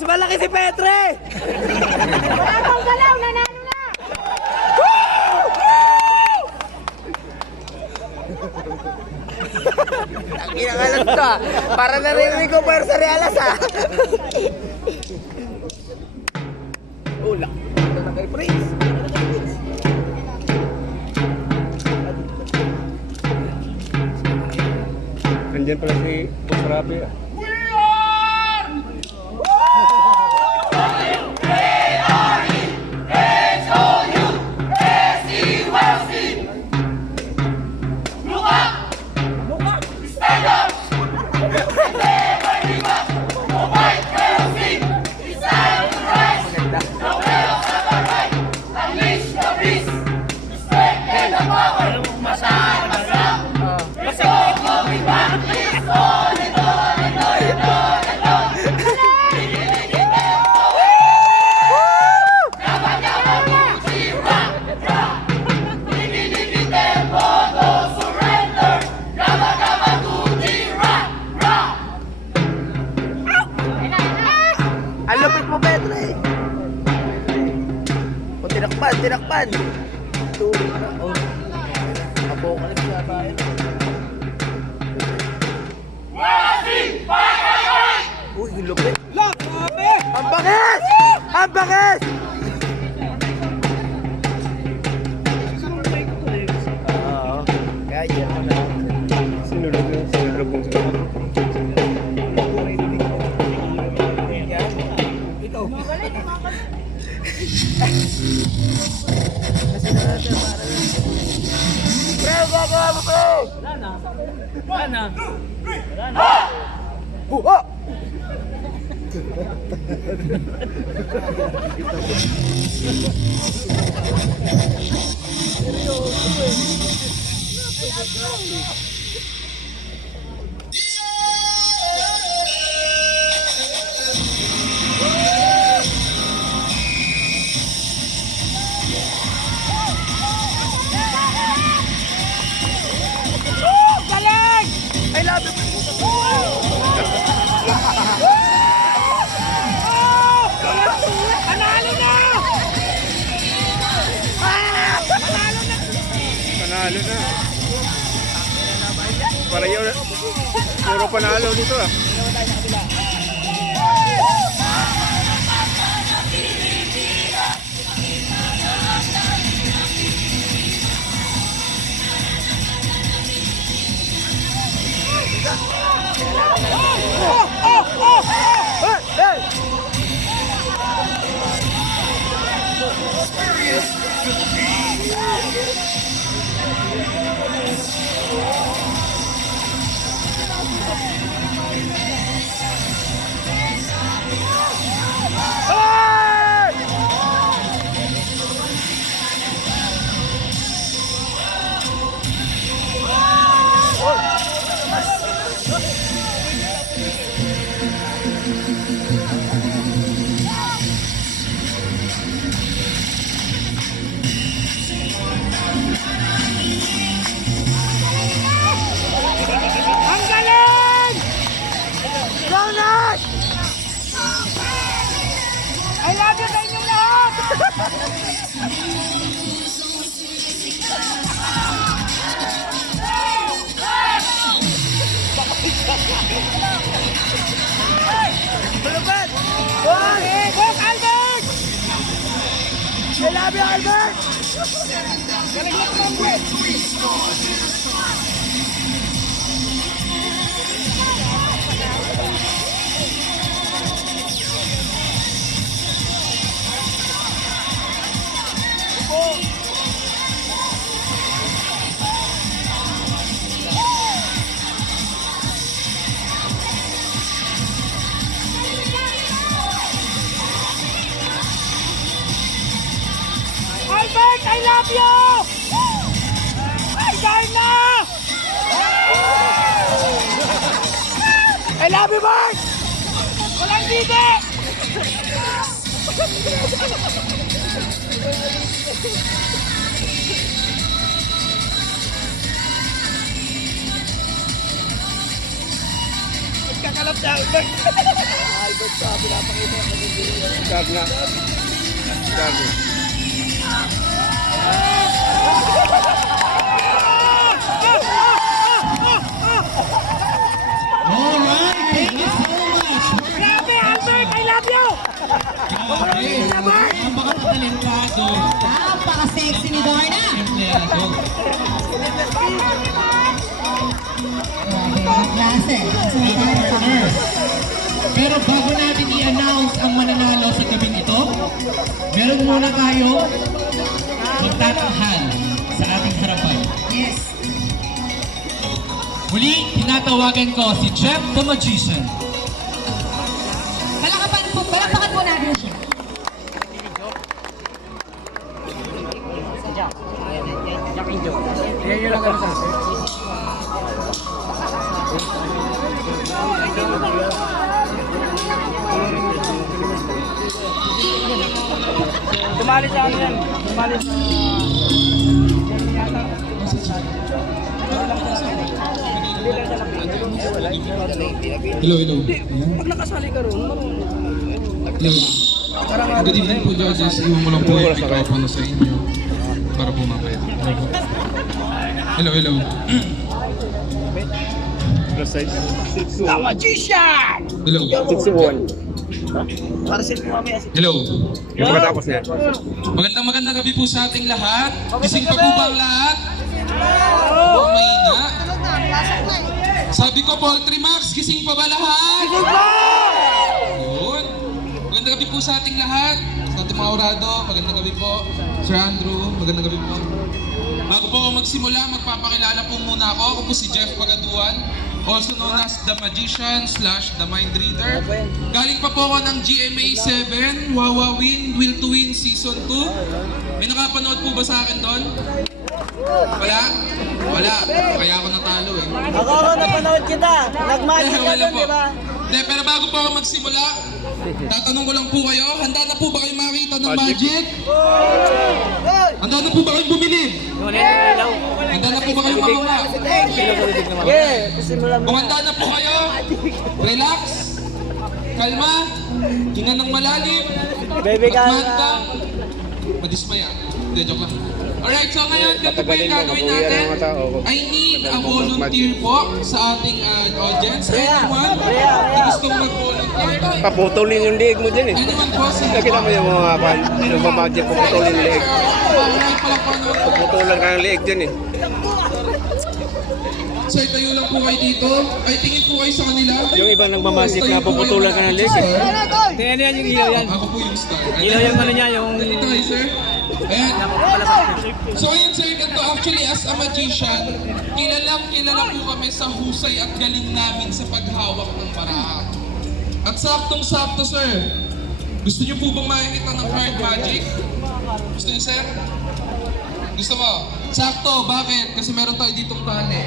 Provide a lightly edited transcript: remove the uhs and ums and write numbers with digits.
Mas malaki si Petre! Wala pang galaw, nanalo na! Ang kinakalas to ah. Para narinig ko pero sa realas ah. Ula. Ito na kay Prince. Nandiyan pala si Boss Rabi ah. Ang lupit mo, Petre! O, tinakpan, tinakpan! Tuloy na, oh. Apocalypse na tayo. Uy, yung lupit! Lock! Ang bangis! Ang bangis! Oo. Kaya yan mo na. Sinulog na. Sinulog mong sinulog. Ito. Pre, gagawa mo, pre! Wala na. Wala na. Wala na. Oh! Galing! I love you! Panalo na! Panalo na! Panalo na. Para yun. Puro panalo dito ah. Ang galing! Jonas! I love you sa inyong lahat! Malupit! Boss Albert! I love you, Albert! Galing lang naman, Albert, I love you! Ay, dahil na! I love you, Bart! Walang dide! Kakalap si Albert. Albert pa, pinapakita ko ng video. Start na. Start na. Alright, thank you so much. Grabe, Albert! I love you! Napakatalentado. Napaka-sexy ni Darna. Empleyado. Grabe, ang klase. Pero bago natin i-announce ang mananalo sa gabing ito, meron muna tayo magtatanghal sa ating harapan. Yes. Muli, tinatawagan ko si Jeff the Magician. Palakpakan po natin siya. Tumali sa ano yan. Tumali sa... Hello. Pag nakasali ka ron, Hello. Good evening po, judges. Iwan mo lang po yung microphone sa inyo para po makaito. Hello. Plus size. The Magician! Hello. 61. Para sa kami as Hello. Yung pagkatapos niya. Magandang gabi po sa ating lahat. Gising pa po ba ang lahat? Oh, mahina. Sabi ko, Poultry Max, gising pa ba lahat? Gising pa! Yun. Magandang gabi po sa ating lahat. Sa ating mga orado, magandang gabi po. Sir Andrew, magandang gabi po. Bago po ako magsimula, magpapakilala po muna ako. Ako po si Jeff Pagaduan, also known as The Magician / The Mind Reader. Galing pa po ako ng GMA 7, Wawa Win, Will to Win Season 2. May nakapanood po ba sa akin doon? Wala? Kaya ako natalo eh. Ako napanood kita. Nag-magic ka Wala doon, po. di ba? Hindi, pero bago po ako magsimula, tatanong ko lang po kayo, handa na po ba kayo makita ng magic? Handa na po ba kayong bumili? Handa na po ba kayong makuha? Yeah, simulan mo. Kung handa na po kayo, relax, kalma, hinga ng malalim, Baby ka magmantang, madismaya. Hindi, joke lang. Alright, so ngayon, ganito po yung gagawin natin. I need a volunteer po sa ating audience. Anyone na gustong mag-volunteer? Paputulin yung liig mo dyan eh. Anyone po? Nakita mo yung mga pan, yung mga magic, paputulin yung liig. Alright, pala po. Paputulan ka ng liig dyan eh. Sir, tayo lang po kayo dito. Ay, tingin po kayo sa kanila. Yung ibang nagmamagic na paputulan ka ng liig eh. Tingnan yan yung ilaw yan. Ako po yung star. Ilaw yung ano niya, yung... Dali tayo, sir. Ayan. So ayun, sir, ito actually as a magician, kilala po kami sa husay at galing namin sa paghawak ng para. At saktong-sakto, sir. Gusto niyo po bang makikita ng card magic? Gusto niyo, sir? Gusto mo? Sakto, bakit? Kasi meron tayo ditong tali.